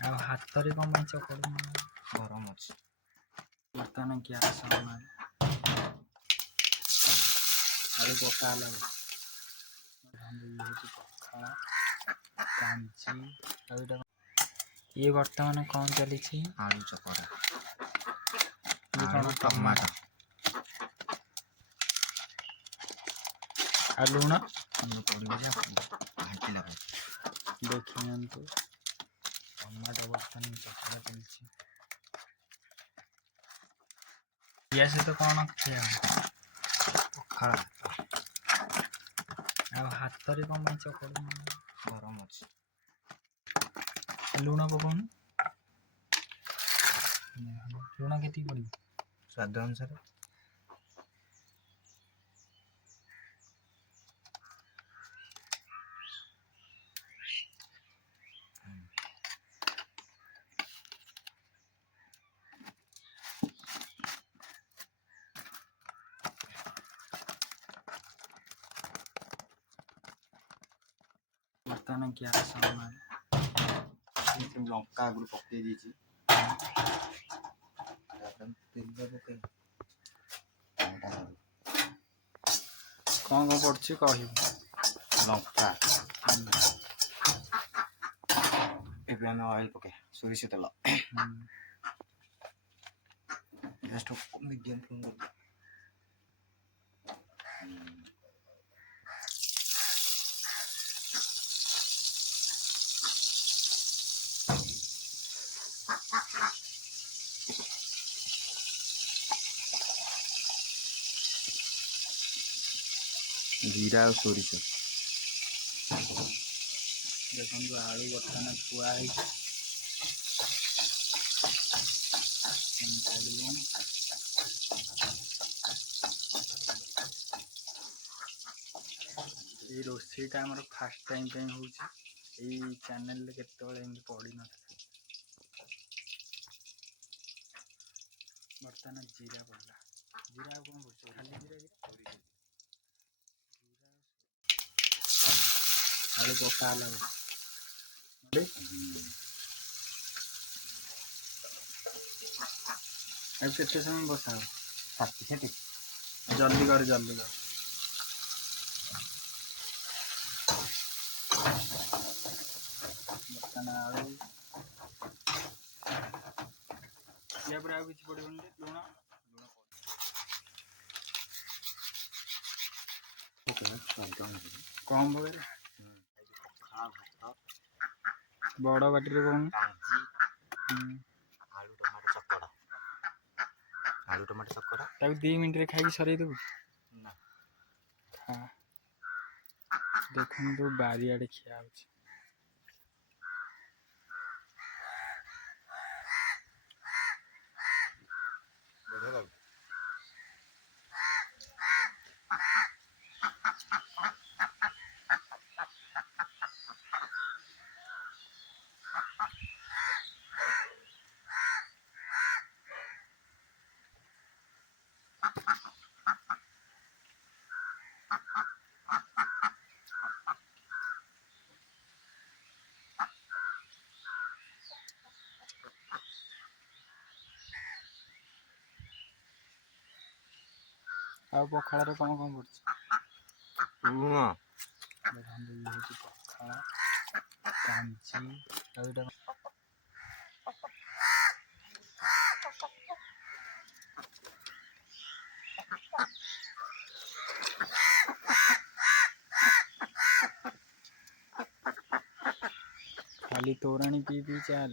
ଆଉ ହାତରେ କଣ ପାଇଁ ଚକଡୁନ? ଗରମ ଅଛି। ବର୍ତ୍ତମାନ ଗ୍ୟାସ୍ ଅନ୍ ଆଳୁ ପକା ହେଲା। ପଖାଳ କାଞ୍ଚି ଆଉ ଏଇଟା ଇଏ ବର୍ତ୍ତମାନ କ'ଣ ଚାଲିଛି? ଆଳୁ ଚକଡ଼ା। ଇଏ କ'ଣ ଟମାଟୋ ଆଉ ଲୁଣ ଦେଖି ନିଅନ୍ତୁ। ଟମାଟୋ ବର୍ତ୍ତମାନ ଚକଡ଼ା ଚାଲିଛି। ୟା ସହିତ କ'ଣ ଖିଆ? ପଖାଳ। ଆଉ ହାତରେ କ'ଣ ପାଇଁ ଚକଡୁନ? ଗରମ ଅଛି। ଲୁଣ ପକାଉନୁ। ଲୁଣ କେତିକି ପଡ଼ିବ? ସ୍ୱାଦ ଅନୁସାରେ। ବର୍ତ୍ତମାନ ଗ୍ୟାସ୍ ଅନ୍ ଲଙ୍କା ଆଗରୁ ପକେଇ ଦେଇଛି। ତେଲ ପକେଇ କ'ଣ ପଡ଼ୁଛି କହିବୁ? ଲଙ୍କା। ଏବେ ଆମେ ଅଏଲ ପକେଇ ସୋରିଷ ତେଲ ମିଡ଼ିୟମ୍ ଫ୍ଲେମ୍ ଜିରା ଆଉ ସୋରିଷ। ଦେଖନ୍ତୁ ଆଳୁ ବର୍ତ୍ତମାନ ଥୁଆ ହେଇଛି। ଏଇ ରୋଷେଇଟା ଆମର ଫାର୍ଷ୍ଟ ଟାଇମ୍ ପାଇଁ ହେଉଛି। ଏଇ ଚ୍ୟାନେଲରେ କେତେବେଳେ ଏମିତି ପଡ଼ିନଥିଲା। ବର୍ତ୍ତମାନ ଜିରା ପଡ଼ିଲା। ଜିରା ଆଉ କ'ଣ କରୁଛ? ଖାଲି ଜିରା ଆଳୁ ପକା ହେଲା। ଆଉ କେତେ ସମୟ ବସା ହବ? ଜଲ୍ଦି କର ଜଲ୍ଦି କର। ବର୍ତ୍ତମାନ ଆଳୁ ୟା ପରେ ଆଉ କିଛି ପଡ଼ିବନି ଯେ ଲୁଣ କମ୍ ପକେଇଲେ ବଡ଼ ବାଟିରେ କହୁନୁ। ଆଳୁ ଟମାଟୋ ଚକଡ଼ା ତାକୁ 2 ମିନିଟ୍ରେ ଖାଇକି ସରେଇ ଦେବୁ। ନା ଖା। ଦେଖନ୍ତୁ ବାରିଆଡ଼େ ଖିଆ ହେଉଛି। ଆଉ ପଖାଳରେ କ'ଣ ପଡ଼ୁଛି? ଲୁଣ। ଦେଖନ୍ତୁ ଇଏ ହେଉଛି ପଖାଳ କାଞ୍ଚି ଆଉ ଏଇଟା ଖାଲି ତୋରାଣି ପିଇ ଚାଲ।